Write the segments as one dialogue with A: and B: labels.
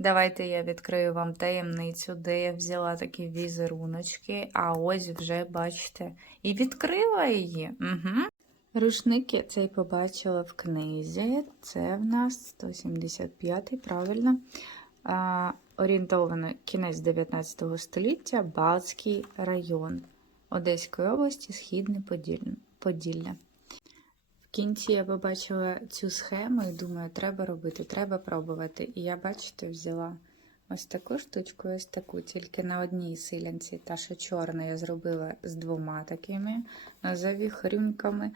A: Давайте я відкрию вам таємницю, де я взяла такі візеруночки, а ось вже бачите, і відкрила її. Угу. Рушник цей побачила в книзі. Це в нас 175-й, правильно. А, орієнтовано кінець 19 століття, Балтський район Одеської області, Східне Поділля. Кінці я побачила цю схему і думаю, треба робити, треба пробувати. І я, бачите, взяла ось таку штучку, ось таку, тільки на одній силянці. Та, що чорна, я зробила з двома такими завіхрюньками,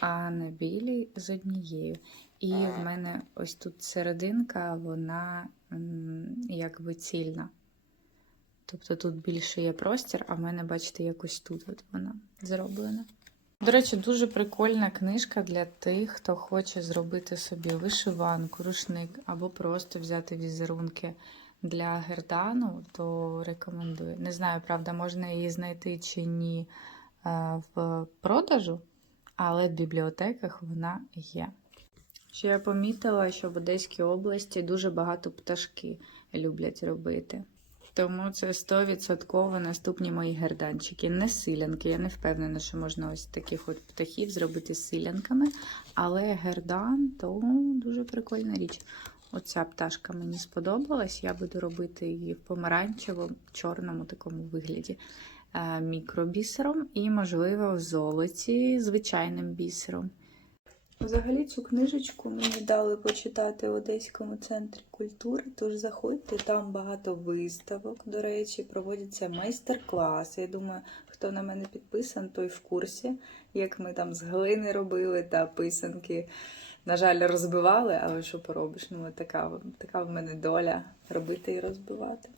A: а на білій з однією. І в мене ось тут серединка, вона якби цільна. Тобто тут більше є простір, а в мене, бачите, якось тут от вона зроблена. До речі, дуже прикольна книжка для тих, хто хоче зробити собі вишиванку, рушник або просто взяти візерунки для гердану, то рекомендую. Не знаю, правда, можна її знайти чи ні е, в продажу, але в бібліотеках вона є. Ще я помітила, що в Одеській області дуже багато пташки люблять робити. Тому це 100% наступні мої герданчики. Не силянки. Я не впевнена, що можна ось таких от птахів зробити з силянками. Але гердан то дуже прикольна річ. Оця пташка мені сподобалась. Я буду робити її в помаранчевому, чорному такому вигляді. е, Мікробісером і, можливо, в золоті звичайним бісером.
B: Взагалі цю книжечку мені дали почитати в Одеському центрі культури, тож заходьте, там багато виставок, до речі, проводяться майстер-класи. Я думаю, хто на мене підписан, той в курсі, як ми там з глини робили та писанки. На жаль, розбивали, але що поробиш? Ну, така, така в мене доля робити і розбивати.